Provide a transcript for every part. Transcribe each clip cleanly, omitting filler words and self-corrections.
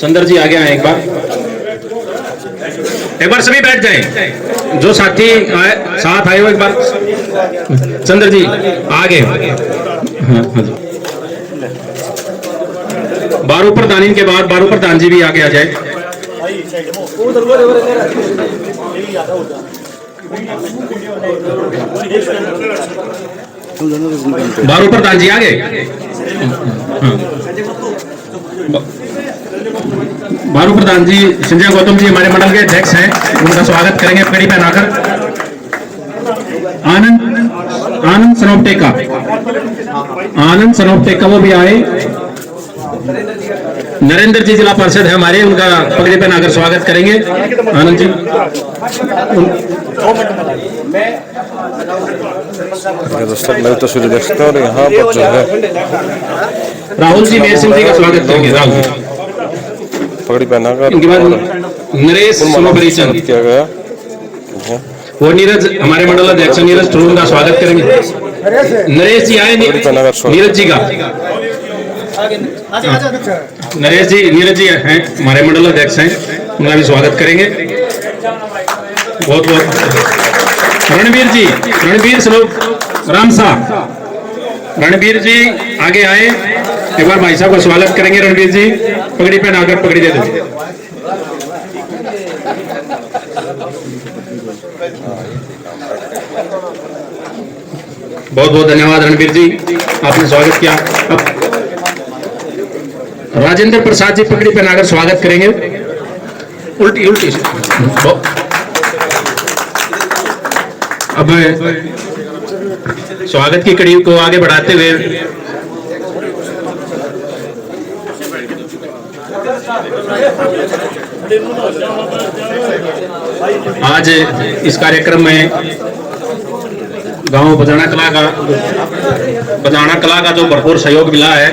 चंद्र जी आगे आए, एक बार सभी बैठ जाएं, जो साथी साथ आए हो एक बार। चंद्र जी आगे। बारू प्रधान के बाद बारू प्रधान जी भी आगे आ जाए। बारू प्रधान जी आगे। बारू प्रधान जी संजय गौतम जी हमारे मंडल के अध्यक्ष हैं, उनका स्वागत करेंगे कड़ी पहनाकर। आनंद सनोपटेका, आनंद सनोपटेका वो भी आए। नरेंद्र जी जिला पार्षद है हमारे, उनका पगड़ी पहनाकर स्वागत करेंगे। आनंद जी। दोस्तों मेरी तस्वीर देख सकते हैं और यहाँ पर जो है राहुल जी मेयर सिंह जी का स्वागत करेंगे। राहुल पगड़ी पहनाकर इनके बाद नरेश सोनोबरी चंद किया गया। वो नीरज हमारे मंडल अध्यक्ष नीरज ठुरुन का स्वागत करेंगे। नरेश जी आए, नीरज जी का। नरेश जी नीरज जी हैं हमारे मंडल अध्यक्ष हैं, उनका भी स्वागत करेंगे। बहुत बहुत रणबीर जी, रणबीर स्वरूप रामसा, रणबीर जी आगे आए, एक बार भाई साहब का स्वागत करेंगे। रणबीर जी पगड़ी पहनाकर पगड़ी दे दो। बहुत बहुत धन्यवाद रणबीर जी, आपने स्वागत किया। अब राजेंद्र प्रसाद जी पगड़ी पहनाकर स्वागत करेंगे। उल्टी उल्टी अब स्वागत की कड़ी को आगे बढ़ाते हुए आज इस कार्यक्रम में गांव बजाना कला का जो भरपूर सहयोग मिला है,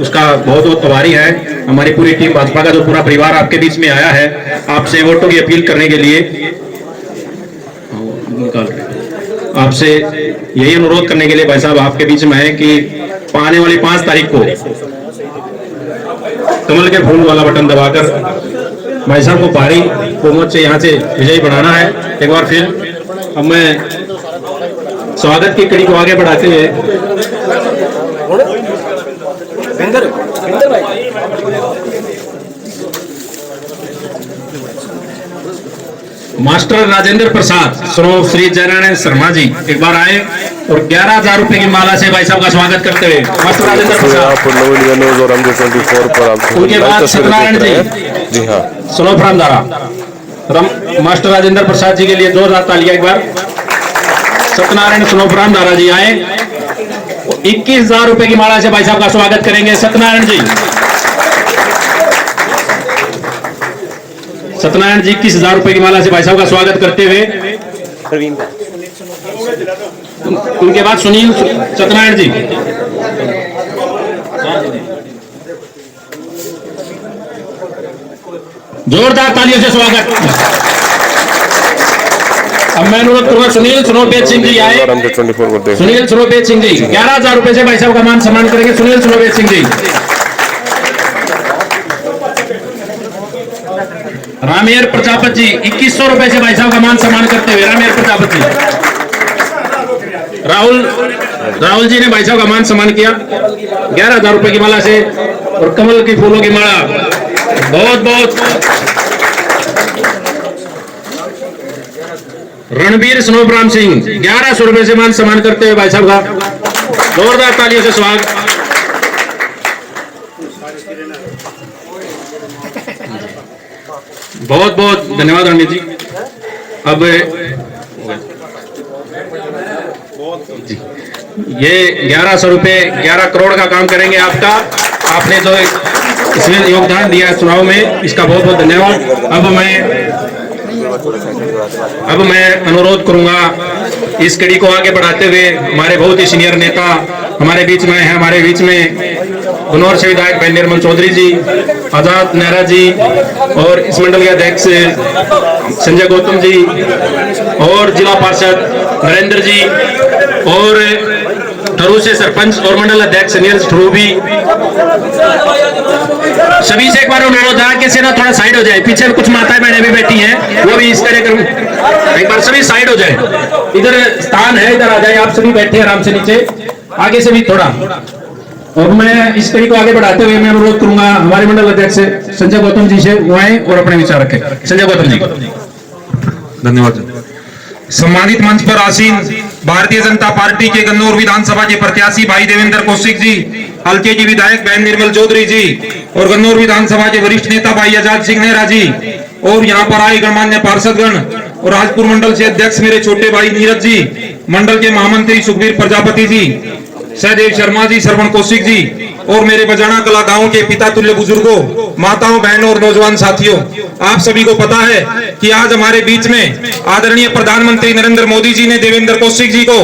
उसका बहुत बहुत आभारी है। हमारी पूरी टीम भाजपा का जो पूरा परिवार आपके बीच में आया है, आपसे वोटों की अपील करने के लिए, आपसे यही अनुरोध करने के लिए भाई साहब आपके बीच में है कि आने वाली 5 तारीख को कमल के फूल वाला बटन दबाकर भाई साहब को भारी बहुमत से यहाँ से विजयी बनाना है। एक बार फिर अब मैं स्वागत की कड़ी को आगे बढ़ाते हुए मास्टर राजेंद्र प्रसाद सरो श्री जयनारायण शर्मा जी एक बार आए और 11,000 रुपए की माला से भाई साहब का स्वागत करते हुए मास्टर राजेंद्र प्रसाद। उनके बाद सत्यनारायण जी, हाँ, सलोफ्राम धारा। मास्टर राजेंद्र प्रसाद जी के लिए 2,000 तालियां एक बार। सत्यनारायण सलोफ्राम धारा जी आए, 21,000 रुपए की माला से भाई साहब का स्वागत करेंगे। सत्यनारायण जी, सत्यनारायण जी 21,000 रुपए की माला से भाई साहब का स्वागत करते हुए उनके बाद सुनील सत्यनारायण जी। जोरदार तालियों से स्वागत। अब मैं अनुरोध करूंगा सुनील सुनोपेत सिंह जी आए। सुनील सुनोपेत सिंह जी 11,000 रुपए से भाई साहब का मान सम्मान करेंगे। सुनील सुनोपेत सिंह जी। रामेर प्रजापत जी 2,100 रुपए से भाई साहब का मान सम्मान करते हुए रामेर प्रजापत जी। राहुल जी ने भाई साहब का मान सम्मान किया 11,000 रुपए की माला से और कमल की फूलों की माला। बहुत बहुत रणबीर स्नोब्राम सिंह 1,100 रुपए से मान सम्मान करते हुए भाई साहब का जोरदार तालियों से स्वागत। बहुत बहुत धन्यवाद रणबीर जी। अब ये 1,100 रुपए 11 करोड़ का काम करेंगे आपका। आपने जो इसमें योगदान दिया चुनाव में, इसका बहुत बहुत धन्यवाद। अब मैं अनुरोध करूंगा इस कड़ी को आगे बढ़ाते हुए हमारे बहुत ही सीनियर नेता हमारे बीच में है। हमारे बीच में गुनौर से विधायक भाई निर्मल चौधरी जी, आजाद नेहरा जी और इस मंडल के अध्यक्ष संजय गौतम जी और जिला पार्षद नरेंद्र जी और ठरू से सरपंच और मंडल अध्यक्ष नीरज ठरू भी, सभी से एक बार अनुरोध है कि सेना थोड़ा साइड हो जाए, पीछे कुछ माताएं बहनें भी बैठी हैं, वो भी इस कार्यक्रम, एक बार सभी साइड हो जाए, इधर स्थान है, इधर आ जाए, आप सभी बैठे आराम से नीचे, आगे से भी थोड़ा। और मैं इस कड़ी को आगे बढ़ाते हुए मैं अनुरोध करूंगा हमारे मंडल अध्यक्ष संजय गौतम जी से, वो आए और अपने विचार रखें। संजय गौतम जी। धन्यवाद। सम्मानित मंच पर आसीन भारतीय जनता पार्टी के गन्नौर विधानसभा के प्रत्याशी भाई देवेंद्र कौशिक जी, हल्के की विधायक बहन निर्मल चौधरी जी और गन्नौर विधानसभा के वरिष्ठ नेता भाई आजाद सिंह नेहरा जी, और यहाँ पर आए गणमान्य पार्षदगण और राजपुर मंडल से अध्यक्ष मेरे छोटे भाई नीरज जी, मंडल के महामंत्री सुखबीर प्रजापति जी, सहदेव शर्मा जी, श्रवण कौशिक जी और मेरे बजाना कला गांव के पिता तुल्य बुजुर्गों, माताओं, बहनों और नौजवान साथियों, आप सभी को पता है कि आज हमारे बीच में आदरणीय प्रधानमंत्री नरेंद्र मोदी जी ने देवेंद्र कौशिक जी को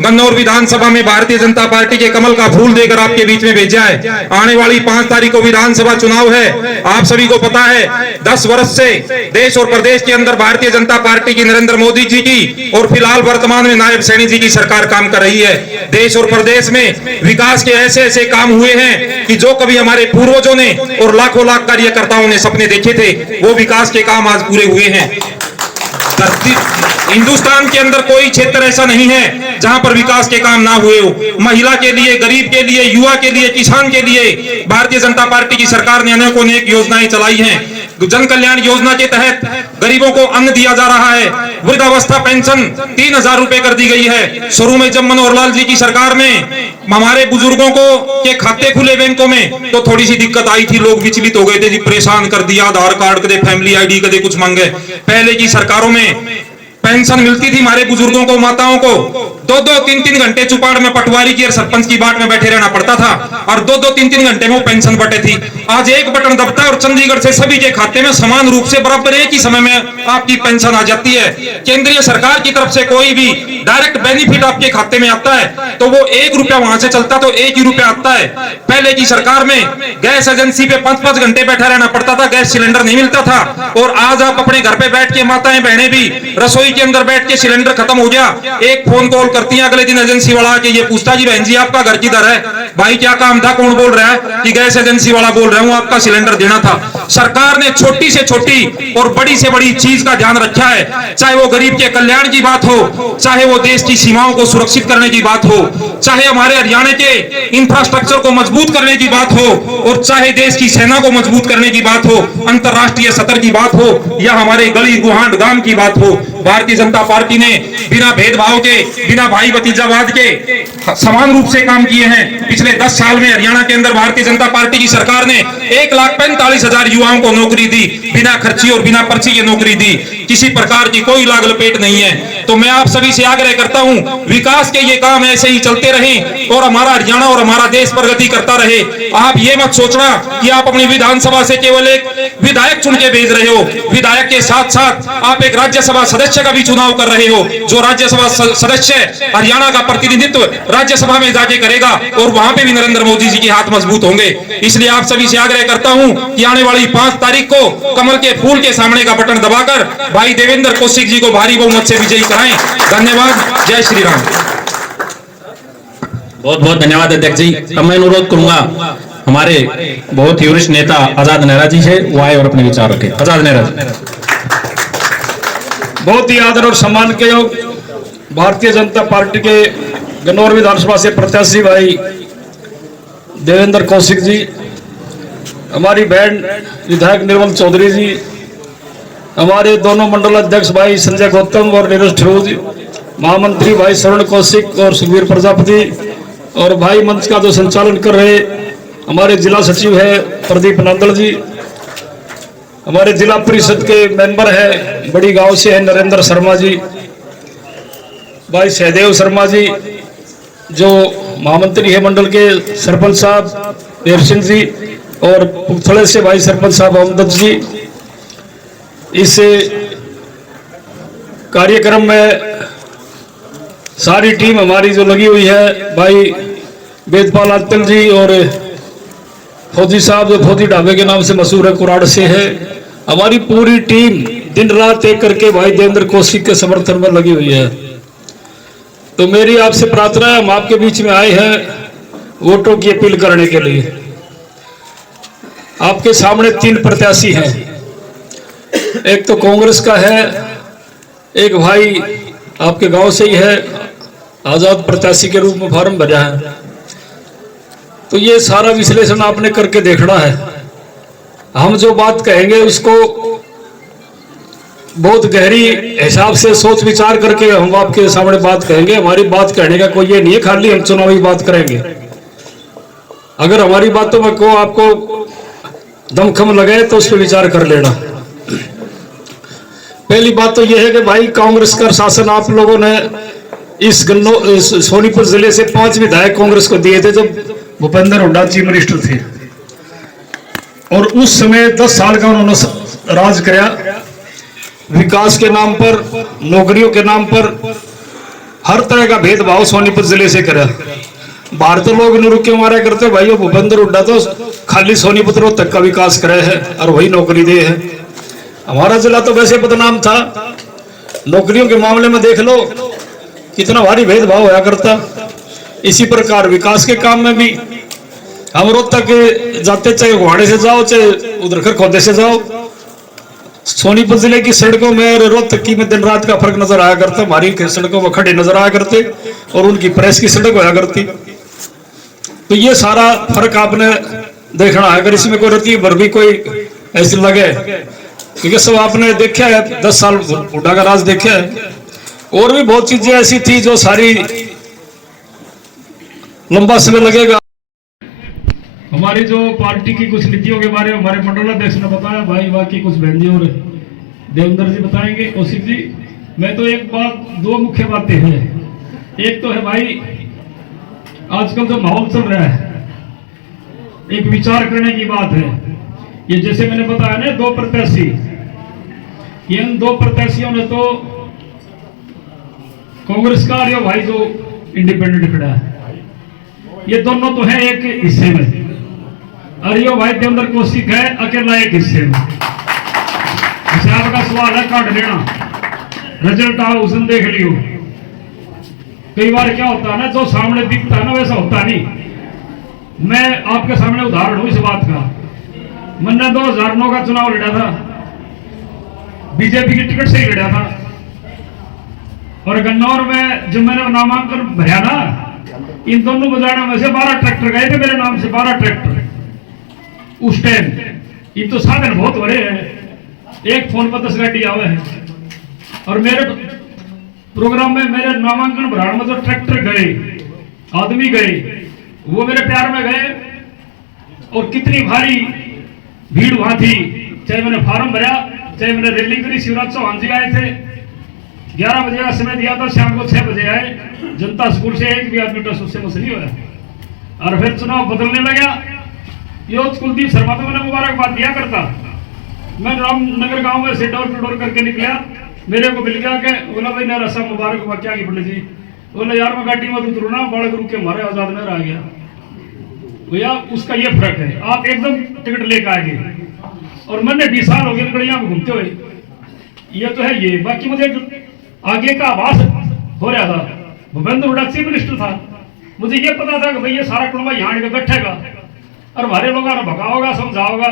गन्नौर विधानसभा में भारतीय जनता पार्टी के कमल का फूल देकर आपके बीच में भेजा है। आने वाली 5 तारीख को विधानसभा चुनाव है। आप सभी को पता है 10 वर्ष से देश और प्रदेश के अंदर भारतीय जनता पार्टी की, नरेंद्र मोदी जी की और फिलहाल वर्तमान में नायब सैनी जी की सरकार काम कर रही है। देश और प्रदेश में विकास के ऐसे ऐसे काम हुए हैं कि जो कभी हमारे पूर्वजों ने और लाखों लाख कार्यकर्ताओं ने सपने देखे थे, वो विकास के काम आज पूरे हुए हैं। हिंदुस्तान के अंदर कोई क्षेत्र ऐसा नहीं है जहां पर विकास के काम ना हुए हो। महिला के लिए, गरीब के लिए, युवा के लिए, किसान के लिए भारतीय जनता पार्टी की सरकार ने अनेकों नेक योजनाएं चलाई हैं। जन कल्याण योजना के तहत गरीबों को अन्न दिया जा रहा है। वृद्धावस्था पेंशन 3000 रुपए कर दी गई है। शुरू में जब मनोहर लाल जी की सरकार में हमारे बुजुर्गों को के खाते खुले बैंकों में तो थोड़ी सी दिक्कत आई थी, लोग विचलित हो गए थे जी, परेशान कर दिया, आधार कार्ड कदे फैमिली आईडी कदे कुछ मांगे। पहले की सरकारों में पेंशन मिलती थी हमारे बुजुर्गों को, माताओं को 2-2, 3-3 घंटे चुपाड़ में पटवारी की और सरपंच की बाट में बैठे रहना पड़ता था और 2-2, 3-3 घंटे में वो पेंशन बटे थी। आज एक बटन दबता है और चंडीगढ़ से सभी के खाते में समान रूप से बराबर एक ही समय में आपकी पेंशन आ जाती है। केंद्रीय सरकार की तरफ से कोई भी डायरेक्ट बेनिफिट आपके खाते में आता है तो वो 1 रुपया वहां से चलता तो 1 ही रुपया आता है। पहले की सरकार में गैस एजेंसी पे 5-5 घंटे बैठा रहना पड़ता था, गैस सिलेंडर नहीं मिलता था। और आज आप अपने घर पे बैठ के, माताएं बहनें भी रसोई के अंदर बैठ के, सिलेंडर खत्म हो गया, एक फोन कॉल करती हैं, अगले दिन एजेंसी वाला आके ये पूछता जी बहन जी आपका घर किधर है, भाई क्या काम था, कौन बोल रहा है, कि गैस एजेंसी वाला बोल रहा हूं, आपका सिलेंडर देना था। सरकार ने छोटी से छोटी और बड़ी से बड़ी चीज का ध्यान रखा है, चाहे वो गरीब के कल्याण की बात हो, चाहे वो देश की सीमाओं को सुरक्षित करने की बात हो, चाहे हमारे हरियाणा के इंफ्रास्ट्रक्चर को मजबूत करने की बात हो, और चाहे देश की सेना को मजबूत करने की बात हो, अंतरराष्ट्रीय सतर की बात हो, या हमारे गली गुहांड गांव की बात हो। भारतीय जनता पार्टी ने बिना भेदभाव के, बिना भाई भतीजावाद के समान रूप से काम किए हैं। पिछले 10 साल में हरियाणा के अंदर भारतीय जनता पार्टी की सरकार ने 1,45,000 युवाओं को नौकरी दी, बिना खर्ची और बिना पर्ची की नौकरी दी, किसी प्रकार की कोई लाग लपेट नहीं है। तो मैं आप सभी से आग्रह करता हूं, विकास के ये काम ऐसे ही चलते रहें और हमारा हरियाणा और हमारा देश प्रगति करता रहे। आप ये मत सोचना कि आप अपनी विधानसभा से केवल एक विधायक चुन के भेज रहे हो, विधायक के साथ साथ आप एक राज्यसभा सदस्य का भी चुनाव कर रहे हो। जो राज्यसभा सदस्य हरियाणा का प्रतिनिधित्व राज्यसभा में जाके करेगा और वहां पे भी नरेंद्र मोदी जी के हाथ मजबूत होंगे। इसलिए आप सभी से आग्रह करता हूं कि आने वाली 5 तारीख को कमल के फूल के सामने का बटन दबाकर भाई देवेंद्र कौशिक जी को भारी बहुमत से विजयी कराएं। धन्यवाद। जय श्री राम। बहुत बहुत धन्यवाद अध्यक्ष जी। अब मैं अनुरोध करूंगा हमारे बहुत ही वरिष्ठ नेता आजाद नेहरा जी से, वो आए और अपने विचार रखें। आजाद नेहरा जी। बहुत ही आदर और सम्मान के योग भारतीय जनता पार्टी के गन्नौर विधानसभा से प्रत्याशी भाई देवेंद्र कौशिक जी, हमारी बहन विधायक निर्मल चौधरी जी, हमारे दोनों मंडल अध्यक्ष भाई संजय गौतम और नीरज ठिरोज, महामंत्री भाई श्रवण कौशिक और सुखबीर प्रजापति, और भाई मंच का जो संचालन कर रहे हमारे जिला सचिव है प्रदीप नंदल जी, हमारे जिला परिषद के मेंबर है बड़ी गांव से है नरेंद्र शर्मा जी, भाई सहदेव शर्मा जी जो महामंत्री है मंडल के, सरपंच साहब देव सिंह जी, और पुथड़े से भाई सरपंच साहब अहमद जी। इस कार्यक्रम में सारी टीम हमारी जो लगी हुई है, भाई वेदपाल आंचल जी और फौजी साहब जो फौजी ढाबे के नाम से मशहूर है, कुराड़ से है, हमारी पूरी टीम दिन रात एक करके भाई देवेंद्र कौशिक के समर्थन में लगी हुई है। तो मेरी आपसे प्रार्थना है, हम आपके बीच में आए हैं वोटों की अपील करने के लिए। आपके सामने 3 प्रत्याशी हैं। एक तो कांग्रेस का है, एक भाई आपके गांव से ही है, आजाद प्रत्याशी के रूप में फॉर्म भरा है। तो ये सारा विश्लेषण आपने करके देखना है। हम जो बात कहेंगे उसको बहुत गहरी हिसाब से सोच विचार करके हम आपके सामने बात कहेंगे। हमारी बात कहने का कोई ये नहीं है खाली हम चुनावी बात करेंगे। अगर हमारी बातों में को आपको दमखम लगे तो उस पर विचार कर लेना। पहली बात तो यह है कि भाई कांग्रेस का शासन आप लोगों ने इस सोनीपत जिले से 5 विधायक कांग्रेस को दिए थे जब भूपेंद्र हुड्डा चीफ मिनिस्टर थे, और उस समय 10 साल का उन्होंने राज किया। विकास के नाम पर, नौकरियों के नाम पर हर तरह का भेदभाव सोनीपत जिले से करा। भारतीय लोग निरुक्के मारा करते भाई भूपेंद्र हुड्डा तो खाली सोनीपत रोहतक का विकास करे है और वही नौकरी दे है। हमारा जिला तो वैसे बदनाम था। नौकरियों के मामले में देख लो कितना भारी भेदभाव होया करता। इसी प्रकार विकास के काम में भी हम रोहतक जाते, चाहे गुवाहाटी से जाओ चाहे उधर खरखोदे से जाओ, सोनीपत जिले की सड़कों में और रोहतक की में दिन रात का फर्क नजर आया करता। हमारी सड़कों में खड़े नजर आया करते और उनकी प्रेस की सड़क होया करती। तो ये सारा फर्क आपने देखना है। अगर इसमें कोई रत्ती भर भी कोई ऐसे लगे, क्योंकि सब आपने देखा है, 10 साल हुड्डा का राज देखा है। और भी बहुत चीजें ऐसी थी जो सारी लंबा समय लगेगा। हमारी जो पार्टी की कुछ नीतियों के बारे में हमारे मंडल अध्यक्ष ने बताया, भाई बाकी कुछ बहन जी और देवेंद्र जी बताएंगे, कौशिक जी। मैं तो एक बात, 2 मुख्य बातें हैं। एक तो है भाई आजकल जो माहौल चल रहा है, एक विचार करने की बात है। ये जैसे मैंने बताया ना 2 प्रत्याशी, इन 2 प्रत्याशियों ने तो कांग्रेस का और भाई जो इंडिपेंडेंट खड़ा है, ये दोनों तो है एक हिस्से में, और यो भाई देवेंद्र कौशिक है अकेला एक हिस्से में। आपका सवाल है काट लेना, रिजल्ट आओ उस दिन देख लियो। कई बार क्या होता है ना, जो सामने दिखता है ना वैसा होता नहीं। मैं आपके सामने उदाहरण हूं इस बात का। मैंने 2009 का चुनाव लड़ा था, बीजेपी की टिकट से ही लड़ा था, और गन्नौर में जब मैंने नामांकन भरा ना, इन दोनों बाजारों में से 12 ट्रैक्टर गए थे मेरे नाम से, 12 ट्रैक्टर उस टाइम। ये तो साधन बहुत बड़े हैं, एक फोन पर 10 गाड़ी आवे है। और मेरे प्रोग्राम में मेरे नामांकन भराड़ में जो ट्रैक्टर गए, आदमी गए, वो मेरे प्यार में गए। और कितनी भारी भीड़ वहां थी, चाहे मैंने फार्म भरा, चाहे मैंने रैली करी। शिवराज चौहान जी आए थे, 11 बजे का समय दिया था, शाम को 6 बजे आए। जनता स्कूल से एक भी आदमी ट्रस्ट उससे मसली हुआ। और फिर चुनाव बदलने लगा। यो कुलदीप शर्मा को मैंने मुबारकबाद दिया करता। मैं रामनगर गांव में से डोर टू डोर करके निकला, मेरे को मिल गया के बोला भाई ना रसा मुबारकबाद क्या की पंडित जी। बोले यार मैं गाड़ी में उतरू ना, बाल गुरु के मारे आजाद नगर आ गया। भैया उसका ये फर्क है, आप एकदम टिकट लेकर आ गए और मैंने 20 साल हो गए गड़िया में घूमते हुए। ये तो है ये। बाकी मुझे आगे का आभास हो रहा था। भूपेंद्र हुड्डा चीफ मिनिस्टर था, मुझे ये पता था कि भाई ये सारा कुंबा यहाँ आके बैठेगा और हमारे लोगों ने भगाओगा, समझाओगा।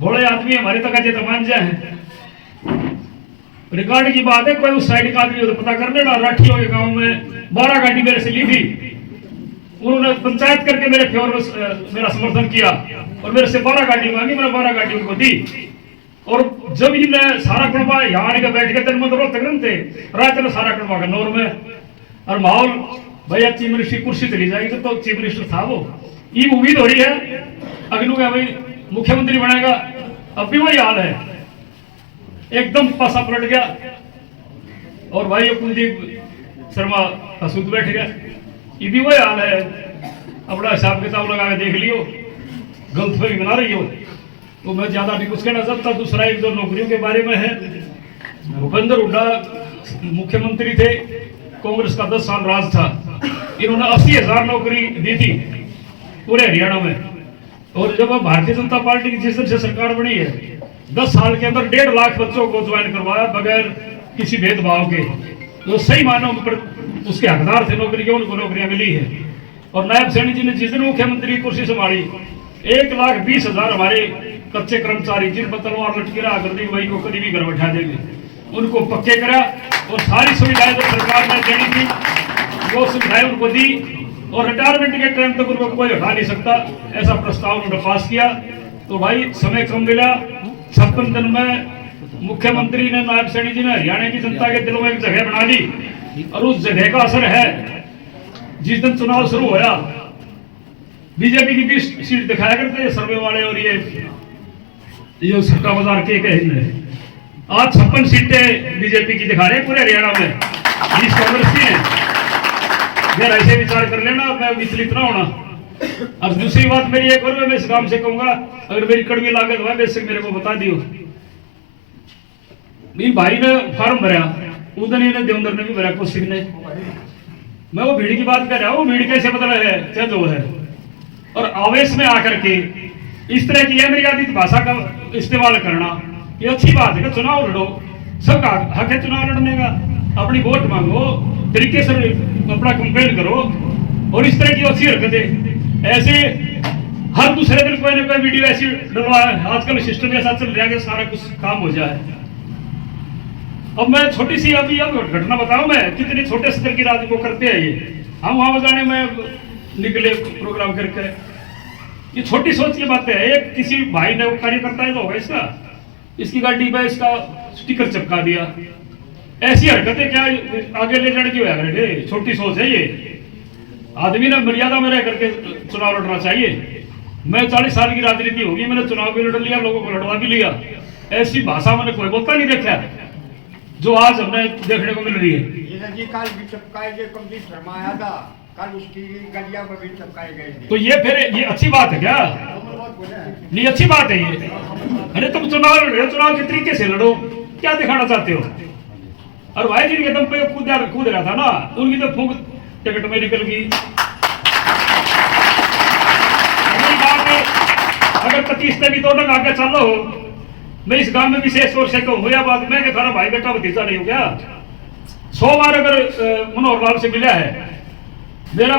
बड़े आदमी हमारे तक अजय तमान जाए। रिकॉर्ड की बात है, कोई उस साइड का आदमी हो तो पता कर लेना। राठियों के गांव में 12 गाड़ी मेरे से ली थी, उन्होंने पंचायत करके मेरे फेवर में मेरा समर्थन किया और मेरे से 12 गाड़ी मांगी, मैंने 12 गाड़ी उनको दी। और जब इन्हें सारा कुंबा यहाँ आके बैठ गए, दिन में तक थे, रात में सारा कुंबा का नौर में। और माहौल भैया चीफ मिनिस्टर की कुर्सी चली जाएगी, तो चीफ मिनिस्टर था वो। ये उम्मीद हो रही है अगलू का भाई मुख्यमंत्री बनेगा। अब भी वही हाल है, एकदम पासा पलट गया। और भाई कुलदीप शर्मा का सूत बैठ गया, ये भी वही हाल है। अपना हिसाब किताब लगा के देख लियो, गलतफहमी बना रही हो तो मैं ज्यादा नहीं कुछ कहना चाहता। दूसरा एक जो नौकरियों के बारे में है, भूपेंद्र हुड्डा मुख्यमंत्री थे, कांग्रेस का 10 साल राज था। इन्होंने 80,000 नौकरी दी थी पूरे हरियाणा में। और जब भारतीय जनता पार्टी की जिस तरह से सरकार बनी है, 10 साल के अंदर 1.5 लाख बच्चों को ज्वाइन करवाया बगैर किसी भेदभाव के। जो सही मानों पर उसके हकदार थे नौकरी के, उनको नौकरियां मिली है। और नायब सैनी जी ने जिस दिन मुख्यमंत्री की कुर्सी संभाली, 1,20,000 हमारे कच्चे कर्मचारी जिन पर तलवार लटकी रहा कर दी वही को कभी भी घर बैठा देंगे, उनको पक्के करा और सारी सुविधाएं जो सरकार ने देनी थी वो सुविधाएं उनको दी और रिटायरमेंट के टाइम तक उनको कोई हटा नहीं सकता, ऐसा प्रस्ताव उन्होंने पास किया। तो भाई समय कम मिला, 56 दिन में मुख्यमंत्री ने, नायब सैनी जी ने हरियाणा की जनता के दिलों में एक जगह बना ली और उस जगह का असर है। जिस दिन चुनाव शुरू होया बीजेपी की 20 सीट दिखाया करते सर्वे वाले और ये सट्टा बाजार के कहे, आज 56 सीटें बीजेपी की दिखा रहे हैं पूरे हरियाणा में, 20 कांग्रेस की है। यार ऐसे विचार कर लेना, मैं विचलित ना होना। और दूसरी बात मेरी एक और, मैं इस काम से कहूंगा अगर मेरी कड़वी लागत हुआ बेसिक मेरे को बता दियो। मेरी भाई ने फॉर्म भरा, उधर ने देवेंद्र ने भी भरा, कौशिक ने। मैं वो भीड़ की बात कर रहा हूँ, भीड़ कैसे बदला है क्या जो है, और आवेश में आकर के इस तरह की अमर्यादित भाषा का इस्तेमाल करना ये अच्छी बात है। चुनाव लड़ो, सबका हक है चुनाव लड़ने का, अपनी वोट मांगो, तरीके से अपना कंपेन करो। और इस तरह की अच्छी हरकतें ऐसे हर दूसरे दिन कोई ना कोई वीडियो ऐसी डलवा, आजकल सिस्टम ऐसा चल रहा है कि सारा कुछ काम हो जाए। अब मैं छोटी सी अभी अब घटना बताऊं, मैं कितने छोटे स्तर की रात को करते हैं ये, हम वहां बजाने में निकले प्रोग्राम करके, ये छोटी सोच की बात है। एक किसी भाई ने, वो कार्यकर्ता है तो होगा इसका, इसकी गाड़ी पे इसका स्टिकर चिपका दिया। ऐसी हरकतें क्या आगे ले जाने की होया करेंगे, छोटी सोच है ये। आदमी ने मर्यादा में रह करके चुनाव लड़ना चाहिए। मैं 40 साल की राजनीति होगी, मैंने चुनाव भी लड़ लिया, लोगों को लड़वा भी लिया। ऐसी भाषा मैंने कोई बोलता नहीं देखा जो आज हमें देखने को मिल रही है। जी कल भी चिपकाए गए, कमती शर्माया था, कल उसकी गलिया पर भी चिपकाए गए। तो ये फिर ये अच्छी बात है क्या? नहीं अच्छी बात है ये। अरे तुम चुनाव लड़ रहे हो, चुनाव के तरीके से लड़ो, क्या दिखाना चाहते हो? और भाई जी के दम पे कूद रहा था ना, उनकी तो फूंक टिकट में निकल गई। अगर 25 भी दो डंग आगे चल रहा हो, मैं इस गांव में विशेष तौर से कहूँ या बात मैं कि थारा भाई बेटा भतीजा नहीं हो गया। 100 बार अगर मनोहर लाल से मिला है, मेरा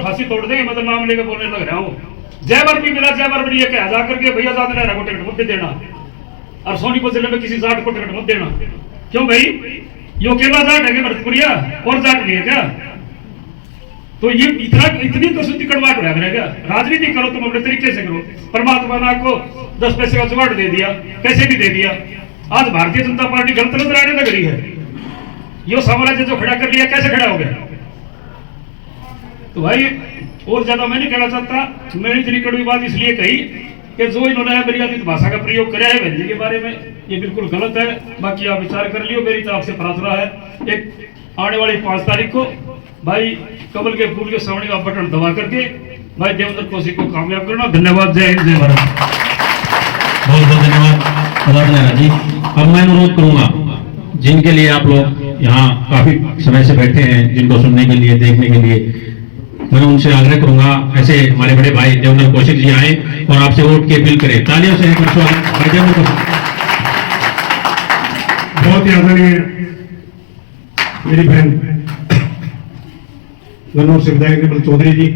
फांसी तोड़ देंगे, मैं तो नाम लेकर बोलने लग रहा हूँ। जय बार भी मिला, जय बार भी ये कहा जाकर के भैया जाते रहना को टिकट मत देना, और सोनीपत जिले में किसी जाट को टिकट मत देना। क्यों भाई, यो अकेला जाट है क्या भरतपुरिया, और जाट नहीं है क्या? तो ये इतनी तो शुद्धि कड़वाट होया करेगा। राजनीति करो तुम अपने तरीके से करो। परमात्मा ने आपको 10 पैसे का जुगाड़ दे दिया, कैसे भी दे दिया। आज भारतीय जनता पार्टी गलत नजर आने लग रही है। यो साम्राज्य जो खड़ा कर लिया, कैसे खड़ा हो गया? तो भाई और ज्यादा मैं नहीं कहना चाहता। मैंने इतनी कड़वी बात इसलिए कही कि जो इन्होंने मर्यादित भाषा का प्रयोग कराया है बहन जी के बारे में, ये बिल्कुल गलत है। बाकी आप विचार कर लियो। मेरी तरफ से प्रार्थना है, एक आने वाली 5 तारीख को भाई कमल के फूल के सामने का बटन दबा करके भाई देवेंद्र कौशिक को कामयाब करना। धन्यवाद। जय हिंद, जय भारत। बहुत बहुत धन्यवाद प्रधान नेहरा जी। अब मैं अनुरोध करूंगा जिनके लिए आप लोग यहाँ काफी समय से बैठे हैं, जिनको सुनने के लिए, देखने के लिए, मैं उनसे आग्रह करूंगा ऐसे हमारे बड़े भाई देवेंद्र कौशिक जी आए और आपसे वोट की अपील करें। तालियों से बहुत ही आदरणीय मेरी बहन गन्नौर से विधायक निर्मल चौधरी जी,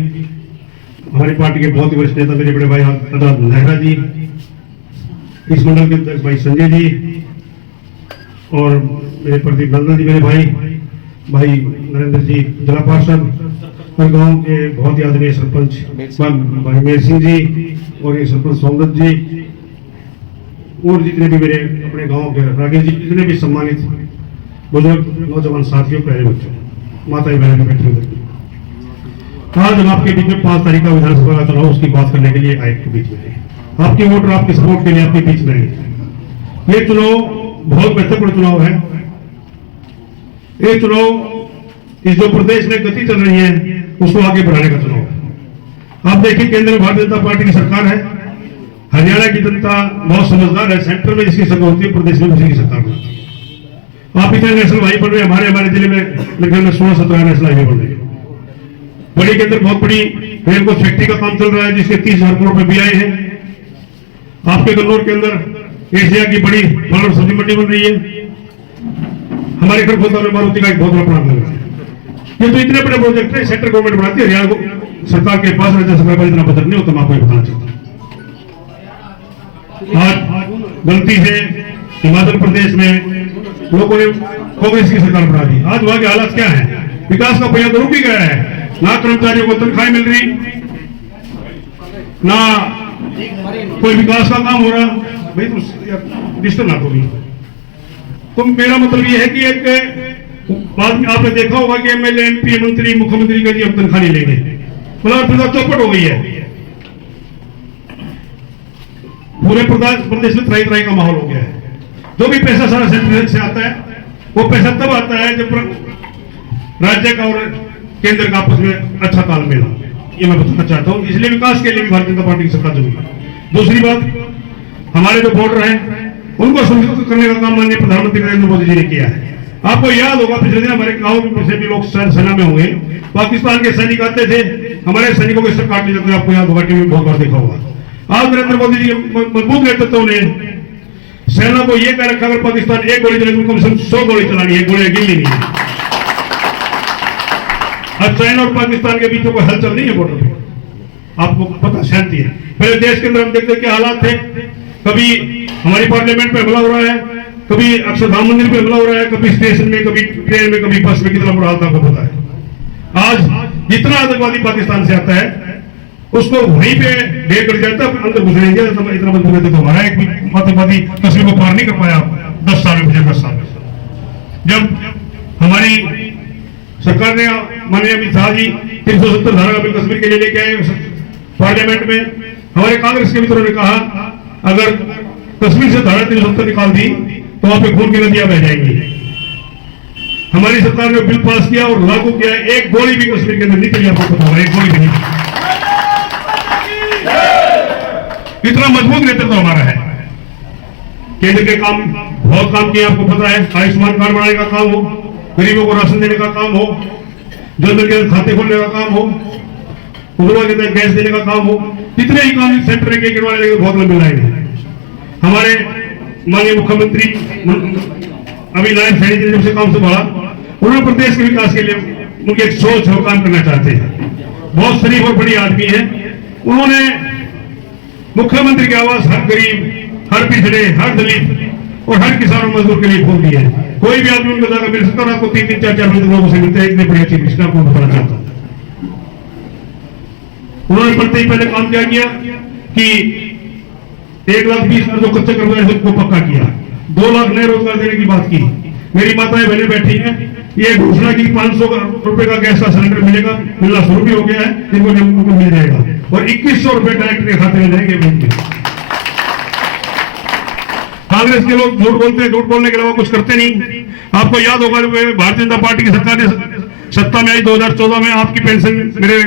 हमारी पार्टी के बहुत ही वरिष्ठ नेता मेरे बड़े भाई प्रधान नेहरा जी, इस मंडल के अध्यक्ष भाई संजय जी, और मेरे प्रदीप नंदन जी मेरे भाई नरेंद्र जी जिला पार्षद, और गांव के बहुत ही आदरणीय सरपंच भाई मेर सिंह जी, और ये सरपंच सौंदत जी, और जितने भी मेरे अपने गांव के राकेश जी, जितने भी सम्मानित बुजुर्ग नौजवान साथियों, प्यारे बच्चों, माता बहन बैठे हुए, आज हम आपके बीच में 5 तारीख का विधानसभा का चुनाव उसकी बात करने के लिए आए के बीच में, आपके वोट और आपके सपोर्ट के लिए आपके बीच में ये चुनाव बहुत महत्वपूर्ण चुनाव है। ये चुनाव इस जो प्रदेश में गति चल रही है उसको आगे बढ़ाने का चुनाव है। आप देखिए केंद्र में भारतीय जनता पार्टी की सरकार है, हरियाणा की जनता बहुत समझदार है, सेंटर में जिसकी सरकार होती है प्रदेश में उसी की सरकार होती है। आप इतने नेशनल हाईवे बन रहे हैं, हमारे जिले में मेरे ख्याल में 16-17 नेशनल हाईवे बन रहे हैं। बड़ी के अंदर बहुत बड़ी रेल कोच फैक्ट्री का काम चल रहा है जिसके 30,000 करोड़ रुपए भी आए हैं। आपके गन्नौर के अंदर एशिया की बड़ी फल और सब्जी मंडी बन रही है। हमारे खरगोदा में मारुति का एक बहुत बड़ा प्लांट लग रहा है। ये तो इतने बड़े प्रोजेक्ट है, सेंट्रल गवर्नमेंट बनाती है, हरियाणा को सरकार के पास राज्य सरकार का इतना बजट नहीं होता। मैं आपको बताना चाहता हूँ आज गलती से हिमाचल प्रदेश में लोगों ने कांग्रेस की सरकार बना दी। आज वहां के हालात क्या है? विकास का पहिया तो रुक ही गया है, ना कर्मचारियों को तनख्वाहें मिल रही, ना कोई विकास का काम हो रहा। भाई तो डिस्टर्ब ना करो। तो मेरा मतलब ये है कि एक बाद में आपने देखा होगा कि एमएलए, एमपी, मंत्री, मुख्यमंत्री का जी हम तनख्वाह नहीं लेंगे, मतलब चौपट हो गई है। पूरे प्रदेश में त्राही त्राही का माहौल हो गया है। जो भी पैसा सारा सेंट्रल से आता है, वो पैसा तब आता है जब राज्य का और केंद्र का आपस में अच्छा तालमेल हो। ये मैं बताना चाहता हूँ। इसलिए विकास के लिए भी भारतीय जनता पार्टी की सरकार जरूरी है। दूसरी बात, हमारे जो बॉर्डर हैं उनको सुरक्षित करने का काम माननीय प्रधानमंत्री नरेंद्र मोदी जी ने किया है। आपको याद होगा पिछले दिन हमारे गांव में से भी लोग सेना में होंगे, पाकिस्तान के सैनिक आते थे, हमारे सैनिकों के सर काट ली जाते। आपको याद होगा, टीवी में बहुत बार देखा होगा। आज नरेंद्र मोदी जी के मजबूत नेतृत्व ने सेना को यह कह रखा, अगर पाकिस्तान एक गोली चले तो कम से कम 100 गोली चलानी है, गोली गिननी नहीं है। अब चाइना और पाकिस्तान के बीच कोई हलचल नहीं है बॉर्डर पे, आपको पता शांति है। पहले देश के अंदर हम देखते क्या हालात थे, कभी हमारी पार्लियामेंट पे हमला हो रहा है, कभी अक्षरधाम मंदिर पे हमला हो रहा है, कभी स्टेशन में, कभी ट्रेन में, कभी बस में, कितना बुरा हाल आपको पता है। आज जितना आतंकवादी पाकिस्तान से आता है उसको वहीं पे ढेर कर जाता है, अंदर घुस नहीं दिया। इतना मजबूत रहते तो हमारा एक भी आतंकवादी कश्मीर को पार नहीं कर पाया 10 साल में, 10 साल में। जब हमारी सरकार ने, माननीय अमित शाह जी 370 धारा का बिल कश्मीर के लिए लेके आए पार्लियामेंट में, हमारे कांग्रेस के मित्रों ने कहा अगर कश्मीर से धारा 370 निकाल दी तो वहां पे खून की नदियां बह जाएंगी। हमारी सरकार ने बिल पास किया और लागू किया। एक गोली भी कश्मीर के अंदर नहीं चली, आपको पता होगा, एक गोली भी नहीं। इतना मजबूत नेतृत्व हमारा है। केंद्र के काम, बहुत काम किए, आपको पता है। आयुष्मान कार्ड बनाने का काम हो, गरीबों को राशन देने का काम हो, जनधन के खाते खोलने का काम हो, उज्ज्वला के तहत गैस देने का काम हो, कितने ही काम सेंटर के गिरवाने लगे, बहुत लंबी लाइन है। हमारे माननीय मुख्यमंत्री अभी नायब सैनी ने जब से काम संभाला, उन्होंने प्रदेश के विकास के लिए उनकी एक सोच और काम करना चाहते हैं। बहुत शरीफ और बड़ी आदमी है। उन्होंने मुख्यमंत्री की आवाज हर गरीब, हर पिछड़े, हर दलित और हर किसान और मजदूर के लिए खोल दी है। कोई भी आदमी उनको जाकर मिल सकता है। आपको 3-3, 4-4 बजे लोगों से मिलते हैं। इतनी बड़ी अच्छी मिश्रा आपको बताना चाहता हूँ। उन्होंने पढ़ते ही पहले काम क्या किया कि 1,20,000 जो कच्चे करवाए सबको पक्का किया, 2 लाख नए रोजगार देने की बात की। मेरी माताएं बहनें बैठी हैं, ये घोषणा की 500 रुपए का गैस का सिलेंडर मिलेगा, मिलना शुरू भी हो गया है, जिनको मिल जाएगा, और 2100 रुपए डायरेक्ट के खाते में जाएंगे। कांग्रेस के लोग झूठ बोलते हैं, झूठ बोलने के अलावा कुछ करते नहीं। आपको याद होगा भारतीय जनता पार्टी की सरकार ने सत्ता में आई 2014 में, आपकी पेंशन, मेरे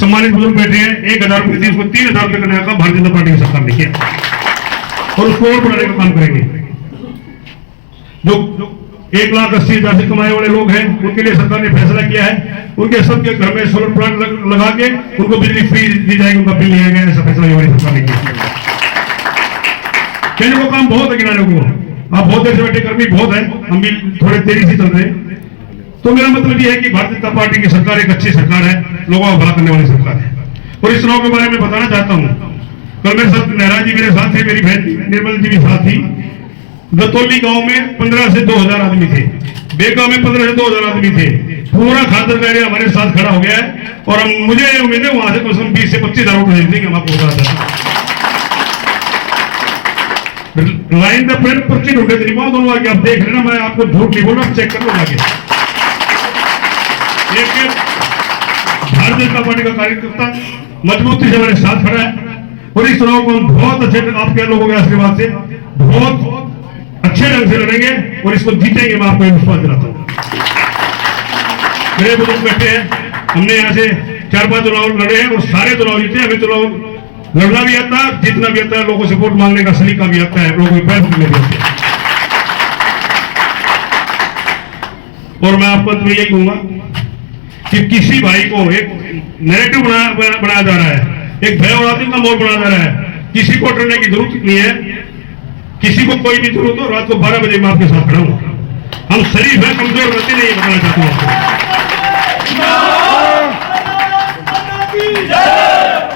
सम्मानित बुजुर्ग बैठे हैं, 1,000 रुपए थी, उसको 3,000 रुपए करने का भारतीय जनता पार्टी की सरकार ने किया, और उसको और बढ़ाने का काम करेंगे। जो 1,80,000 से कमाने वाले लोग हैं, उनके लिए सरकार ने फैसला किया है, उनके सबके घर में सोलर प्लांट लगा के उनको बिजली फ्री दी जाएगी, उनका बिल नहीं आएगा। ऐसा फैसला हमारी सरकार ने किया। केंद्र को काम बहुत है गिनाने को, आप बहुत देर से बैठे, गर्मी बहुत है, हम भी थोड़े देरी से चल रहे हैं। तो मेरा मतलब यह है कि भारतीय जनता पार्टी की सरकार एक अच्छी सरकार है, लोगों का भला करने वाली सरकार है। और इस चुनाव के बारे में बताना चाहता हूँ। कल मेरे साथ नेहरा जी मेरे साथ थे, मेरी बहन निर्मल जी भी साथ थी। दतौली गांव में 15 से 2,000 आदमी थे, बेगा में 15 से 2,000 आदमी थे। पूरा खादर का एरिया हमारे साथ खड़ा हो गया है, और हम, मुझे उम्मीद है वहां से कम से कम 20 से 25,000 वोट भेज देंगे। हम आपको बता दें, लाइन द फ्रेंड पर्ची ढूंढे थे दोनों आगे, आप देख लेना, मैं आपको झूठ नहीं बोल रहा, चेक कर लो आगे। एक भारतीय जनता पार्टी का कार्यकर्ता मजबूती से हमारे साथ खड़ा है, और इस चुनाव को हम बहुत अच्छे आपके लोगों के आशीर्वाद से बहुत अच्छे ढंग से लड़ेंगे और इसको जीतेंगे। मैं आपको विश्वास दिलाता हूँ। मेरे बुजुर्ग बैठे हैं, हमने यहाँ से 4-5 चुनाव लड़े हैं और सारे चुनाव जीते। हमें चुनाव लड़ना भी आता है, जीतना भी आता है, लोगों से वोट मांगने का सलीका भी आता है, लोगों के पैर भी आता है। और मैं आपको तो यही कहूंगा कि किसी भाई को एक नैरेटिव बनाया जा रहा है, एक भय और आतंक का माहौल बनाया जा रहा है। किसी को डरने की जरूरत नहीं है, किसी को कोई भी जरूरत हो, रात को 12 बजे मैं आपके साथ खड़ा हूं। हम शरीफ है, कमजोर रहते नहीं, बताना चाहता हूं।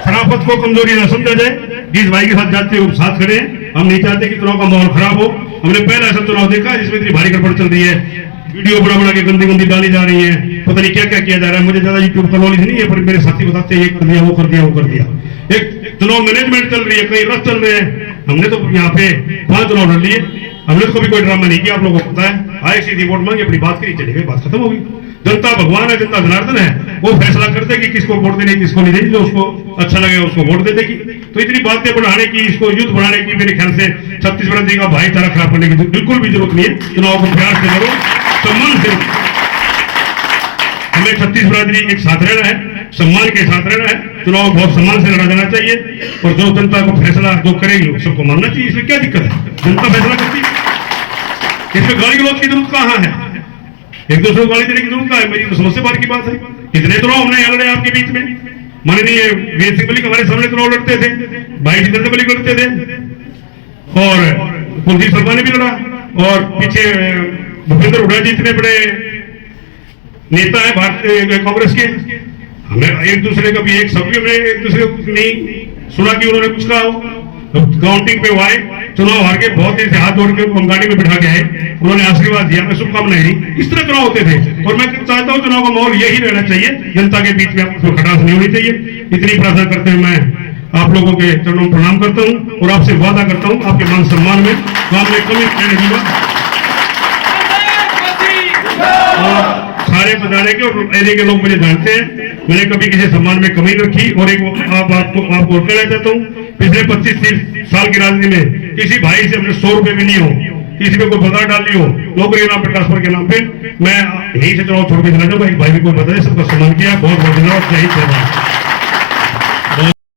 शराफत को कमजोरी न समझा जाए, जिस भाई के साथ जाते हो साथ खड़े हैं, हम नहीं चाहते कि चुनाव का माहौल खराब हो। हमने पहला ऐसा चुनाव देखा जिसमें इतनी भारी गड़बड़ चल रही है, वीडियो बना के गंदी गंदी डाली जा रही है, पता नहीं क्या क्या किया जा रहा है। मुझे ज्यादा यूट्यूब का नॉलेज नहीं है, पर मेरे साथी बताते हैं ये कर दिया वो कर दिया वो कर दिया। एक चुनाव मैनेजमेंट चल रही है, कई रथ चल रहे हैं। हमने तो यहाँ पे 5 चुनाव लड़ लिए, हमने तो कभी कोई ड्रामा नहीं किया, आप लोगों को पता है। आए सीधी वोट मांगी, अपनी बात करी, चली गई, बात खत्म हो गई। जनता भगवान है, जनता जनार्दन है, वो फैसला कर देगी किसको वोट देने किसको नहीं देगी, जो उसको अच्छा लगेगा उसको वोट दे देगी। तो इतनी बातें बढ़ाने की, इसको युद्ध बढ़ाने की मेरे ख्याल से छत्तीसगढ़ जी का भाईचारा खराब करने की बिल्कुल भी जरूरत नहीं है। चुनाव को प्यार से करो, सम्मान से। हमें छत्तीस बिरादरी एक साथ रहना है, सम्मान के साथ रहना है। चुनाव बहुत सम्मान से लड़ा जाना चाहिए, और जो जनता को फैसला जो करेगी सबको मानना चाहिए। इसमें क्या दिक्कत है, जनता फैसला करती है। इसमें गाली गलौज की जरूरत कहाँ है, एक दूसरे को गाली देने की जरूरत कहाँ है। मेरी तो समझ से बाहर की बात है। इतने चुनाव हमने यहाँ लड़े आपके बीच में। माननीय वीर सिंह मलिक हमारे सामने चुनाव लड़ते थे, भाई जितेंद्र मलिक लड़ते थे, और कुलदीप शर्मा ने भी लड़ा, और पीछे भूपेंद्र हुड्डा जी इतने बड़े नेता है भारतीय कांग्रेस के। हमें एक दूसरे का भी एक शब्द में एक दूसरे को नहीं सुना कि उन्होंने कुछ कहा हो। काउंटिंग पे आए, चुनाव हार के बहुत ही हाथ जोड़ के गाड़ी में बिठा के आए, उन्होंने आशीर्वाद दिया, मैं शुभकामनाएं दी। इस तरह चुनाव होते थे, और मैं चाहता हूँ चुनाव का माहौल यही रहना चाहिए। जनता के बीच में आपको खटास नहीं होनी चाहिए। इतनी प्रार्थना करते हुए मैं आप लोगों के चरणों में प्रणाम करता हूँ, और आपसे वादा करता हूँ आपके मान सम्मान में काम में कमी नहीं दूंगा। और सारे बजाने के और एरिया के लोग मुझे जानते हैं, मैंने कभी किसी सम्मान में कमी नहीं रखी। और एक आपको कहना चाहता हूँ, पिछले 25-30 साल की राजनीति में किसी भाई से हमने 100 रुपए भी नहीं हो, किसी पे कोई बाजार डाली हो नौकरी के नाम पे, ट्रांसफर के नाम पे, मैं यहीं से चुनाव छोड़ के चला जाऊंगा। एक भाई भी कोई बताए, सबका सम्मान किया। बहुत बहुत धन्यवाद। जय हिंद, जय भारत।